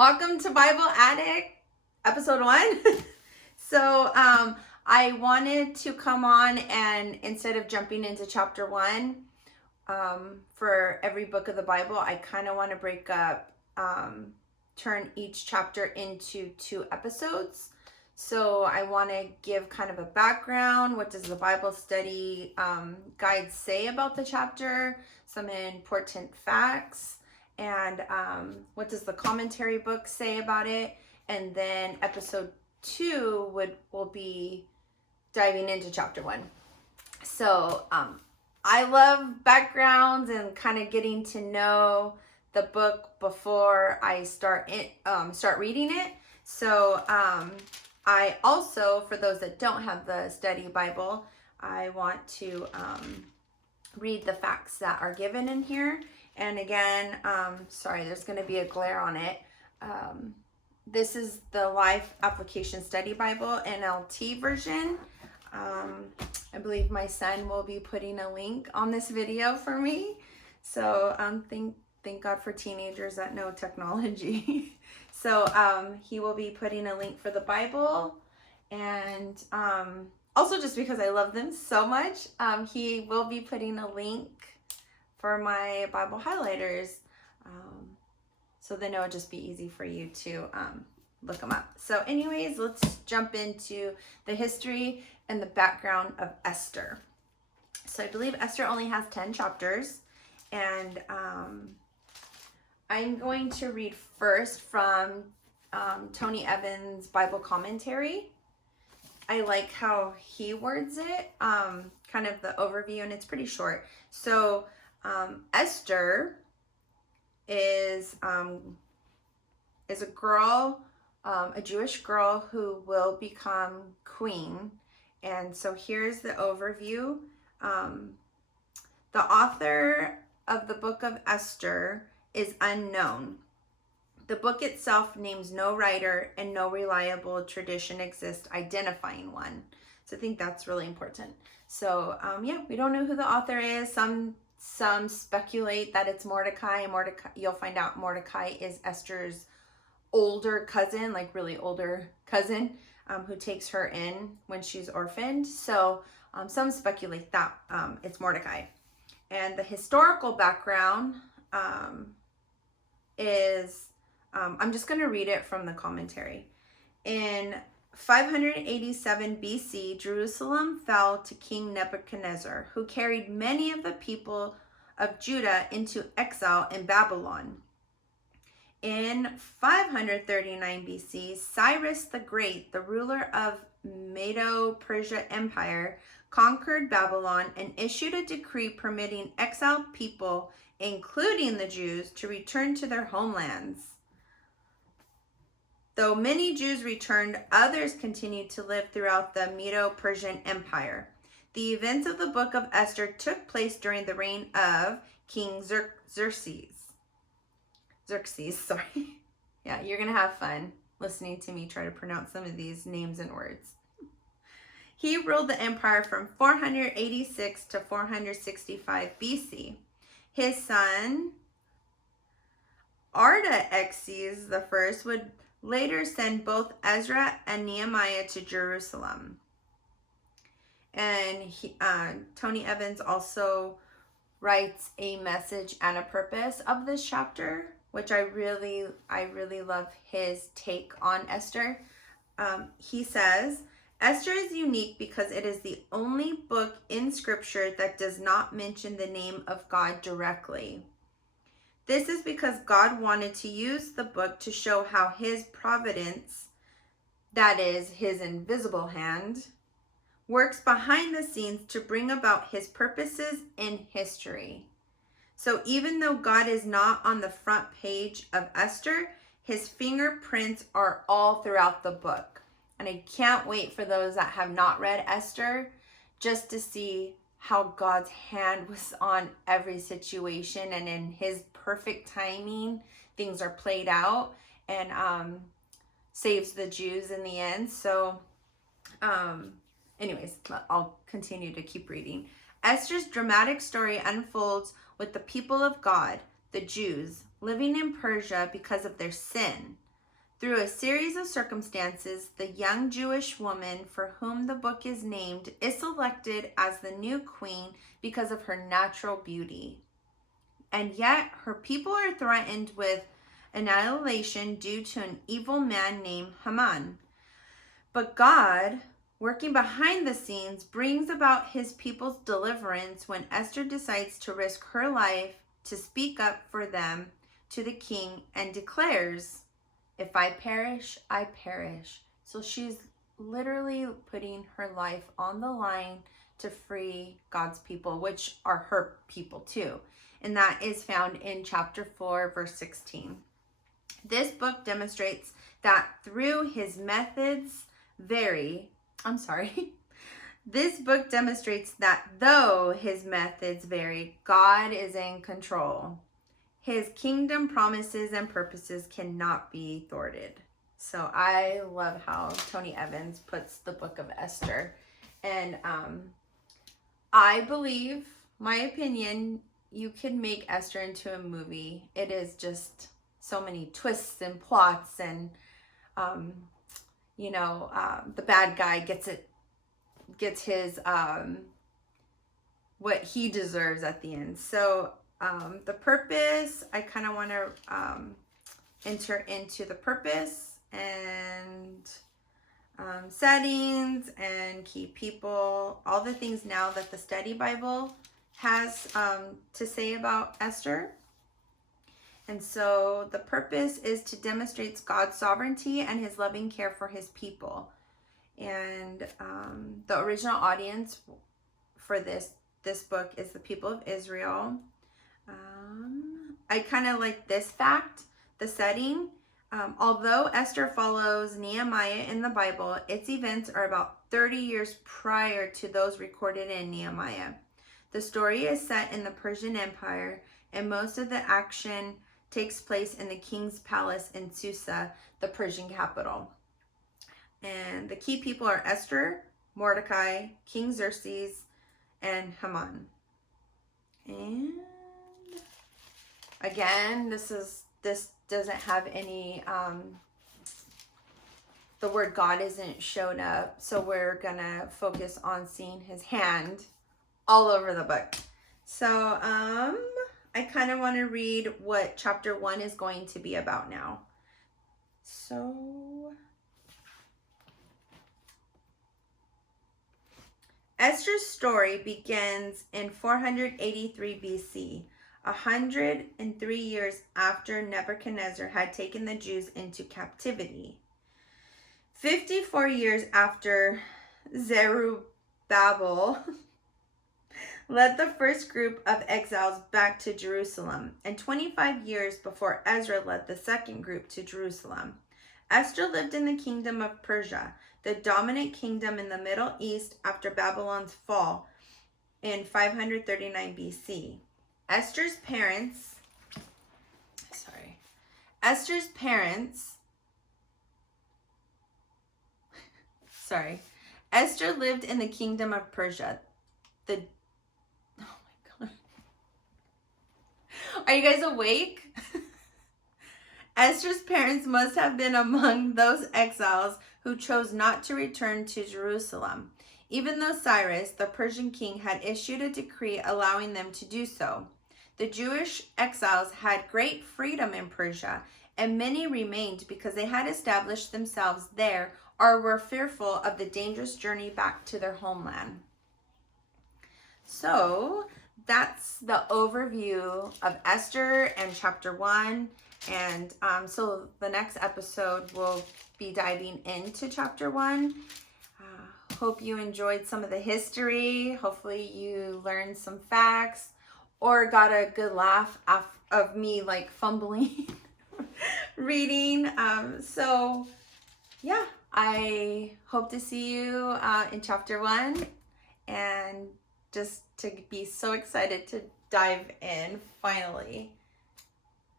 Welcome to Bible Addict, episode 1. So, I wanted to come on and instead of jumping into chapter 1, for every book of the Bible, I kind of want to break up, turn each chapter into 2 episodes. So I want to give kind of a background. What does the Bible study guide say about the chapter? Some important facts. And what does the commentary book say about it? And then episode 2 will be diving into chapter 1. So I love backgrounds and kind of getting to know the book before I start reading it. So I also, for those that don't have the study Bible, I want to read the facts that are given in here. And again, sorry, there's going to be a glare on it. This is the Life Application Study Bible, NLT version. I believe my son will be putting a link on this video for me. So thank God for teenagers that know technology. So he will be putting a link for the Bible. And also just because I love them so much, he will be putting a link for my Bible highlighters. So then it would just be easy for you to look them up. So anyways, let's jump into the history and the background of Esther. So I believe Esther only has 10 chapters. And I'm going to read first from Tony Evans' Bible commentary. I like how he words it, kind of the overview, and it's pretty short. So Esther is a girl, a Jewish girl who will become queen. And so here's the overview. The author of the book of Esther is unknown. The book itself names no writer, and no reliable tradition exists identifying one. So I think that's really important. So yeah, we don't know who the author is. Some speculate that it's Mordecai. You'll find out Mordecai is Esther's older cousin, like really older cousin, who takes her in when she's orphaned. So some speculate that it's Mordecai. And the historical background is, I'm just going to read it from the commentary. In 587 BC, Jerusalem fell to King Nebuchadnezzar, who carried many of the people of Judah into exile in Babylon. In 539 BC, Cyrus the Great, the ruler of Medo-Persia Empire, conquered Babylon and issued a decree permitting exiled people, including the Jews, to return to their homelands. Though many Jews returned, others continued to live throughout the Medo-Persian Empire. The events of the book of Esther took place during the reign of King Xerxes. Sorry. Yeah, you're going to have fun listening to me try to pronounce some of these names and words. He ruled the empire from 486 to 465 BC. His son, Artaxerxes I, would later send both Ezra and Nehemiah to Jerusalem. And Tony Evans also writes a message and a purpose of this chapter, which I really love his take on Esther. He says, Esther is unique because it is the only book in Scripture that does not mention the name of God directly. This is because God wanted to use the book to show how his providence, that is, his invisible hand, works behind the scenes to bring about his purposes in history. So even though God is not on the front page of Esther, his fingerprints are all throughout the book. And I can't wait for those that have not read Esther just to see how God's hand was on every situation, and in his perfect timing, things are played out and saves the Jews in the end. So anyways, I'll continue to keep reading. Esther's dramatic story unfolds with the people of God, the Jews, living in Persia because of their sin. Through a series of circumstances, the young Jewish woman for whom the book is named is selected as the new queen because of her natural beauty. And yet, her people are threatened with annihilation due to an evil man named Haman. But God, working behind the scenes, brings about his people's deliverance when Esther decides to risk her life to speak up for them to the king and declares, "If I perish, I perish." So she's literally putting her life on the line to free God's people, which are her people too. And that is found in chapter 4, verse 16. This book demonstrates that through his methods This book demonstrates that though his methods vary, God is in control. His kingdom promises and purposes cannot be thwarted. So I love how Tony Evans puts the book of Esther. And I believe, my opinion, you could make Esther into a movie. It is just so many twists and plots, and the bad guy gets his what he deserves at the end. So the purpose, I kind of want to enter into the purpose and settings and key people, all the things now that the study Bible has to say about Esther. And so the purpose is to demonstrate God's sovereignty and his loving care for his people. And the original audience for this book is the people of Israel. I kind of like this fact, the setting. Although Esther follows Nehemiah in the Bible, its events are about 30 years prior to those recorded in Nehemiah. The story is set in the Persian Empire, and most of the action takes place in the king's palace in Susa, the Persian capital. And the key people are Esther, Mordecai, King Xerxes, and Haman. And again, this doesn't have any, the word God isn't shown up, so we're gonna focus on seeing his hand all over the book. So I kind of want to read what chapter 1 is going to be about now. So Esther's story begins in 483 BC, 103 years after Nebuchadnezzar had taken the Jews into captivity. 54 years after Zerubbabel led the first group of exiles back to Jerusalem, and 25 years before Ezra led the second group to Jerusalem. Esther lived in the kingdom of Persia, the dominant kingdom in the Middle East after Babylon's fall in 539 BC. Esther lived in the kingdom of Persia. Oh my God. Are you guys awake? Esther's parents must have been among those exiles who chose not to return to Jerusalem, even though Cyrus, the Persian king, had issued a decree allowing them to do so. The Jewish exiles had great freedom in Persia, and many remained because they had established themselves there or were fearful of the dangerous journey back to their homeland. So that's the overview of Esther and chapter 1. And so the next episode we'll be diving into chapter 1. Hope you enjoyed some of the history. Hopefully you learned some facts or got a good laugh of me like fumbling reading. So yeah, I hope to see you in chapter 1, and just to be so excited to dive in finally.